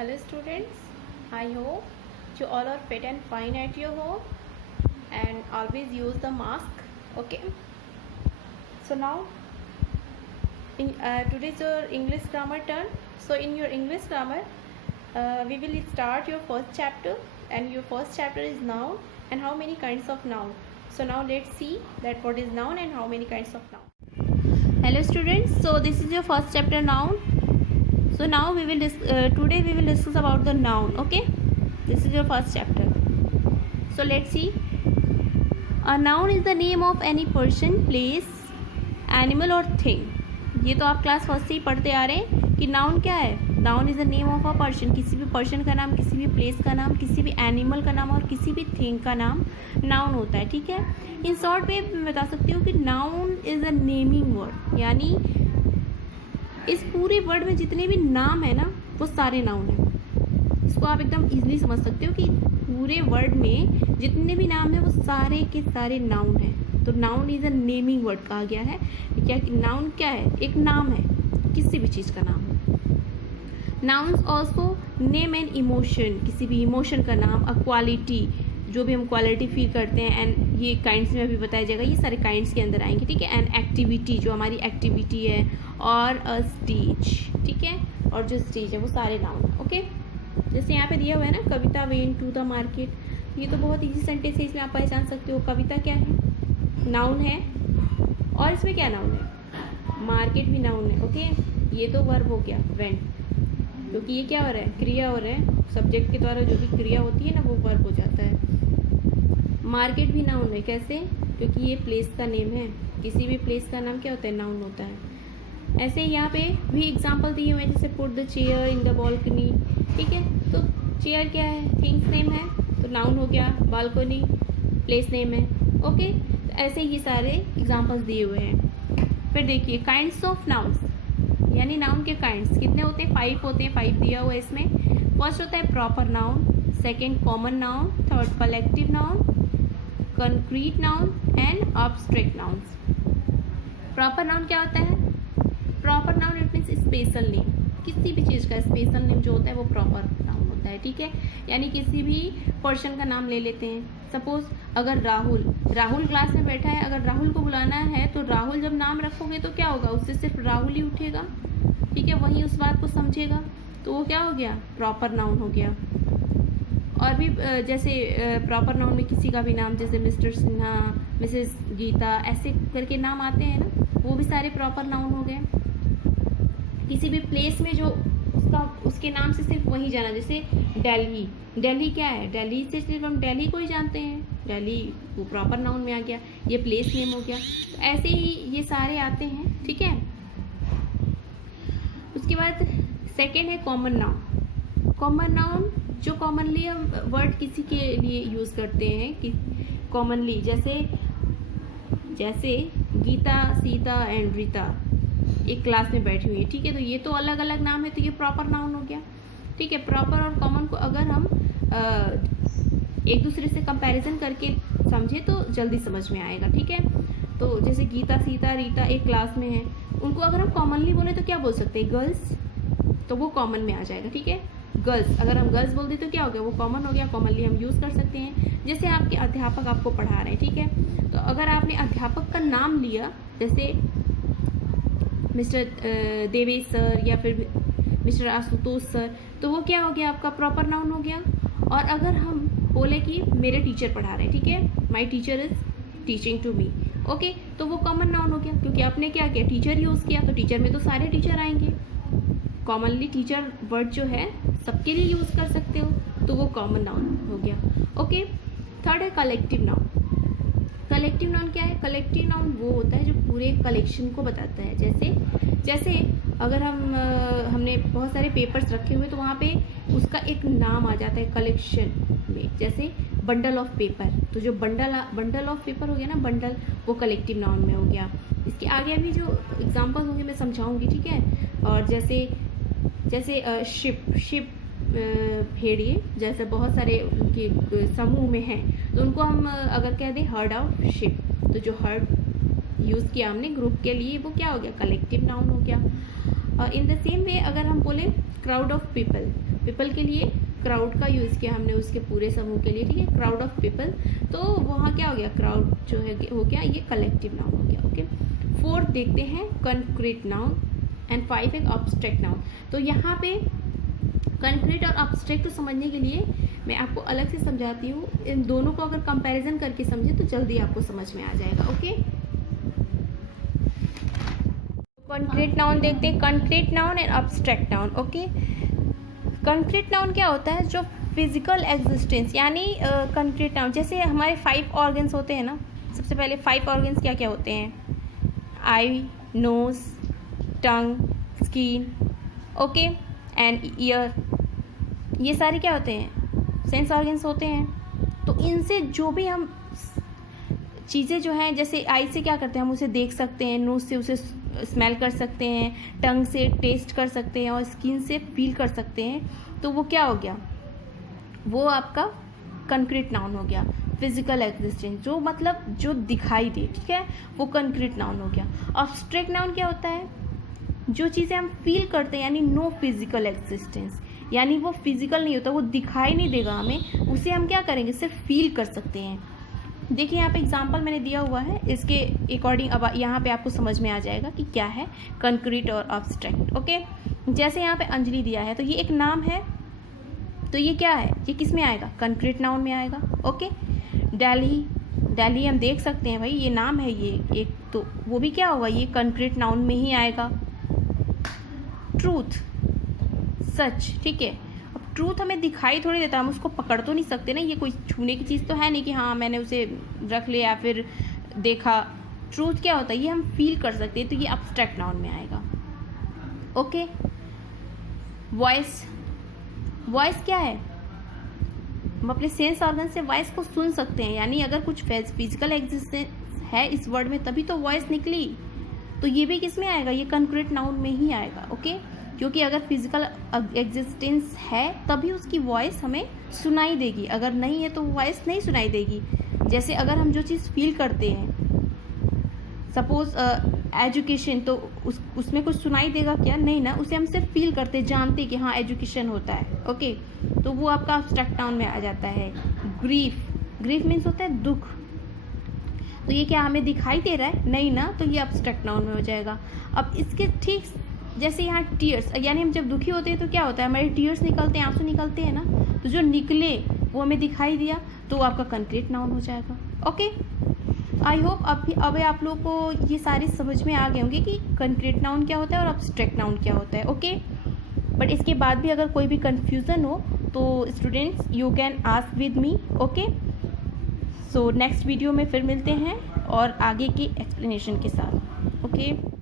Hello students, I hope you all are fit and fine at your home and always use the mask. Okay, so now today's your English grammar turn. So in your English grammar we will start your first chapter, and your first chapter is noun and how many kinds of noun. So now let's see that what is noun and how many kinds of noun. Hello students, so this is your first chapter, noun. So now we will today we will discuss about the noun. Okay, this is your first chapter. So let's see. A noun is the name of any person, place, animal or thing. ये तो आप class first से ही पढ़ते आ रहे हैं कि noun क्या है. Noun is the name of a person. किसी भी पर्सन का नाम, किसी भी प्लेस का नाम, किसी भी एनिमल का नाम और किसी भी थिंग का नाम नाउन होता है. ठीक है. इन शॉर्ट में मैं बता सकती हूँ कि noun is a naming word. यानी इस पूरे वर्ड में जितने भी नाम है ना वो सारे नाउन हैं. इसको आप एकदम इजीली समझ सकते हो कि पूरे वर्ड में जितने भी नाम हैं वो सारे के सारे नाउन हैं. तो noun is a naming word कहा गया है. क्या नाउन क्या है? एक नाम है, किसी भी चीज़ का नाम. Nouns also name and emotion. किसी भी इमोशन का नाम, अ क्वालिटी, जो भी हम क्वालिटी फील करते हैं. एंड ये काइंड्स में अभी बताया जाएगा, ये सारे काइंड्स के अंदर आएंगे. ठीक है. एंड एक्टिविटी, जो हमारी एक्टिविटी है. और अ स्टेज. ठीक है. और जो स्टेज है वो सारे नाउन. ओके. जैसे यहाँ पे दिया हुआ है ना, कविता वेंट टू द मार्केट. ये तो बहुत इजी सेंटेंस है, इसमें आप पहचान सकते हो. कविता क्या है? नाउन है. और इसमें क्या नाउन है? मार्केट भी नाउन है. ओके. ये तो वर्ब हो गया, वेंट, क्योंकि ये क्या हो रहा है? क्रिया हो रहा है. सब्जेक्ट के द्वारा जो भी क्रिया होती है ना वो वर्ब हो जाता है. मार्केट भी नाउन है. कैसे? क्योंकि ये प्लेस का नेम है. किसी भी प्लेस का नाम क्या होता है? नाउन होता है. ऐसे यहाँ पे भी एग्जाम्पल दिए हुए हैं, जैसे put the chair in the balcony. ठीक है. तो चेयर क्या है? थिंग्स नेम है, तो नाउन हो गया. बालकनी प्लेस नेम है. ओके. तो ऐसे ये सारे एग्जाम्पल्स दिए हुए हैं. फिर देखिए काइंड्स ऑफ नाउन्स, यानी नाउन के काइंड्स कितने होते हैं? 5 होते हैं. 5 दिया हुआ है इसमें. फर्स्ट होता है proper noun, second common noun, third collective noun, concrete noun and abstract nouns. Proper noun क्या होता है? Proper noun it means special name. किसी भी चीज़ का स्पेशल नेम जो होता है वो प्रॉपर नाउन होता है. ठीक है. यानी किसी भी पर्सन का नाम ले लेते हैं. सपोज अगर राहुल क्लास में बैठा है, अगर राहुल को बुलाना है तो राहुल जब नाम रखोगे तो क्या होगा? उससे सिर्फ राहुल ही उठेगा. ठीक है. वहीं उस बात को समझेगा, तो वो क्या हो गया? प्रॉपर नाउन हो गया. और भी जैसे प्रॉपर नाउन में किसी का भी नाम, जैसे मिस्टर सिन्हा, मिसेस गीता, ऐसे करके नाम आते हैं ना, वो भी सारे प्रॉपर नाउन हो गए. किसी भी प्लेस में जो उसके नाम से सिर्फ वही जाना, जैसे दिल्ली. दिल्ली क्या है? दिल्ली से सिर्फ हम दिल्ली को ही जानते हैं. दिल्ली वो प्रॉपर नाउन में आ गया. ये प्लेस नेम हो गया. तो ऐसे ही ये सारे आते हैं. ठीक है. उसके बाद सेकेंड है कॉमन नाउन. कॉमन नाउन जो कॉमनली हम वर्ड किसी के लिए यूज़ करते हैं कि कॉमनली, जैसे गीता, सीता एंड रीता एक क्लास में बैठी हुई है. ठीक है. तो ये तो अलग अलग नाम है, तो ये प्रॉपर नाउन हो गया. ठीक है. प्रॉपर और कॉमन को अगर हम एक दूसरे से कंपैरिजन करके समझे तो जल्दी समझ में आएगा. ठीक है. तो जैसे गीता, सीता, रीता एक क्लास में है, उनको अगर हम कॉमनली बोले तो क्या बोल सकते हैं? गर्ल्स. तो वो कॉमन में आ जाएगा. ठीक है. गर्ल्स, अगर हम गर्ल्स बोल दें तो क्या हो गया? वो कॉमन हो गया. कॉमनली हम यूज़ कर सकते हैं. जैसे आपके अध्यापक आपको पढ़ा रहे हैं. ठीक है. तो अगर आपने अध्यापक का नाम लिया, जैसे मिस्टर देवेश सर या फिर मिस्टर आशुतोष सर, तो वो क्या हो गया? आपका प्रॉपर नाउन हो गया. और अगर हम बोले कि मेरे टीचर पढ़ा रहे हैं, ठीक है, my teacher is teaching to me, okay, तो वो कॉमन नाउन हो गया, क्योंकि आपने क्या किया? टीचर यूज़ किया. तो टीचर में तो सारे टीचर आएंगे. कॉमनली टीचर वर्ड जो है सबके लिए यूज़ कर सकते हो, तो वो कॉमन नाउन हो गया. ओके. थर्ड है कलेक्टिव नाउन. कलेक्टिव नाउन क्या है? कलेक्टिव नाउन वो होता है जो पूरे कलेक्शन को बताता है. जैसे अगर हमने बहुत सारे पेपर्स रखे हुए तो वहाँ पे उसका एक नाम आ जाता है कलेक्शन में. जैसे बंडल ऑफ पेपर, तो जो बंडल ऑफ पेपर हो गया ना, बंडल, वो कलेक्टिव नाउन में हो गया. इसके आगे अभी जो एग्जाम्पल्स होंगे मैं समझाऊंगी. ठीक है. और जैसे शिप भेड़िए, जैसे बहुत सारे उनके समूह में हैं, तो उनको हम अगर कह दें हर्ड ऑफ शिप, तो जो हर्ड यूज़ किया हमने ग्रुप के लिए, वो क्या हो गया? कलेक्टिव नाउन हो गया. इन द सेम वे अगर हम बोले क्राउड ऑफ पीपल, पीपल के लिए क्राउड का यूज़ किया हमने उसके पूरे समूह के लिए, ठीक है, क्राउड ऑफ पीपल। तो वहाँ क्या हो गया, क्राउड जो है हो गया, ये कलेक्टिव नाउन हो गया। ओके, 4 देखते हैं कंक्रीट नाउन एंड 5 एक ऑब्स्ट्रैक्ट नाउन। तो यहाँ पे कंक्रीट और ऑब्स्ट्रैक्ट को समझने के लिए मैं आपको अलग से समझाती हूँ। इन दोनों को अगर कंपैरिजन करके समझे तो जल्दी आपको समझ में आ जाएगा। ओके, कंक्रीट नाउन देखते हैं, concrete noun and obstruct noun. Okay, concrete noun क्या होता है, जो फिजिकल एग्जिस्टेंस, यानी कंक्रीट नाउन जैसे हमारे 5 ऑर्गन्स होते हैं ना। सबसे पहले 5 ऑर्गन्स क्या क्या होते हैं, eye, nose, tongue, skin, okay, and ear, ये सारे क्या होते हैं, सेंस ऑर्गन्स होते हैं। तो इनसे जो भी हम चीज़ें जो हैं, जैसे आई से क्या करते हैं, हम उसे देख सकते हैं, नोज से उसे स्मेल कर सकते हैं, टंग से टेस्ट कर सकते हैं और स्किन से फील कर सकते हैं। तो वो क्या हो गया, वो आपका कंक्रीट नाउन हो गया, फिजिकल एग्जिस्टेंस, जो मतलब जो दिखाई दे, ठीक है, वो कंक्रीट नाउन हो गया। ऑब्स्ट्रैक्ट नाउन क्या होता है, जो चीज़ें हम फील करते हैं, यानी नो फिजिकल एग्जिस्टेंस, यानी वो फिजिकल नहीं होता, वो दिखाई नहीं देगा हमें, उसे हम क्या करेंगे, सिर्फ फील कर सकते हैं। देखिए यहाँ पे एग्जांपल मैंने दिया हुआ है, इसके अकॉर्डिंग अब यहाँ पे आपको समझ में आ जाएगा कि क्या है कंक्रीट और ऑब्स्ट्रैक्ट। ओके, जैसे यहाँ पे अंजलि दिया है, तो ये एक नाम है, तो ये क्या है, ये किस में आएगा, कंक्रीट नाउन में आएगा। ओके, दिल्ली, दिल्ली हम देख सकते हैं भाई, ये नाम है, ये एक, तो वो भी क्या होगा, ये कंक्रीट नाउन में ही आएगा। ट्रूथ, सच, ठीक है। अब ट्रूथ हमें दिखाई थोड़ी देता, हम उसको पकड़ तो नहीं सकते ना, ये कोई छूने की चीज़ तो है नहीं कि हाँ मैंने उसे रख लिया या फिर देखा। ट्रूथ क्या होता है, ये हम फील कर सकते हैं, तो ये एब्स्ट्रैक्ट नाउन में आएगा। ओके, वॉइस, वॉइस क्या है, हम अपने सेंस ऑर्गन से वॉइस को सुन सकते हैं, यानी अगर कुछ फिजिकल एग्जिस्टेंस है इस वर्ड में तभी तो वॉइस निकली, तो ये भी किस में आएगा, ये कंक्रीट नाउन में ही आएगा। ओके, क्योंकि अगर फिजिकल एग्जिस्टेंस है तभी उसकी वॉइस हमें सुनाई देगी, अगर नहीं है तो वॉइस नहीं सुनाई देगी। जैसे अगर हम जो चीज़ फील करते हैं, सपोज एजुकेशन, तो उसमें कुछ सुनाई देगा क्या, नहीं ना, उसे हम सिर्फ फील करते, जानते कि हाँ एजुकेशन होता है। ओके, तो वो आपका एब्स्ट्रैक्ट नाउन में आ जाता है। ग्रीफ, ग्रीफ मीन्स होता है दुख, तो ये क्या हमें दिखाई दे रहा है, नहीं ना, तो ये एब्स्ट्रैक्ट नाउन में हो जाएगा। अब इसके ठीक जैसे यहाँ टीयर्स, यानी हम जब दुखी होते हैं तो क्या होता है, हमारे टीयर्स निकलते हैं, आंसू निकलते हैं ना, तो जो निकले वो हमें दिखाई दिया, तो आपका कंक्रीट नाउन हो जाएगा। ओके, आई होप अब आप लोगों को ये सारे समझ में आ गए होंगे कि कंक्रीट नाउन क्या होता है और एब्स्ट्रैक्ट नाउन क्या होता है। ओके, बट इसके बाद भी अगर कोई भी कन्फ्यूज़न हो तो students you can ask with me. Okay, so next video में फिर मिलते हैं और आगे की एक्सप्लेनेशन के साथ। ओके।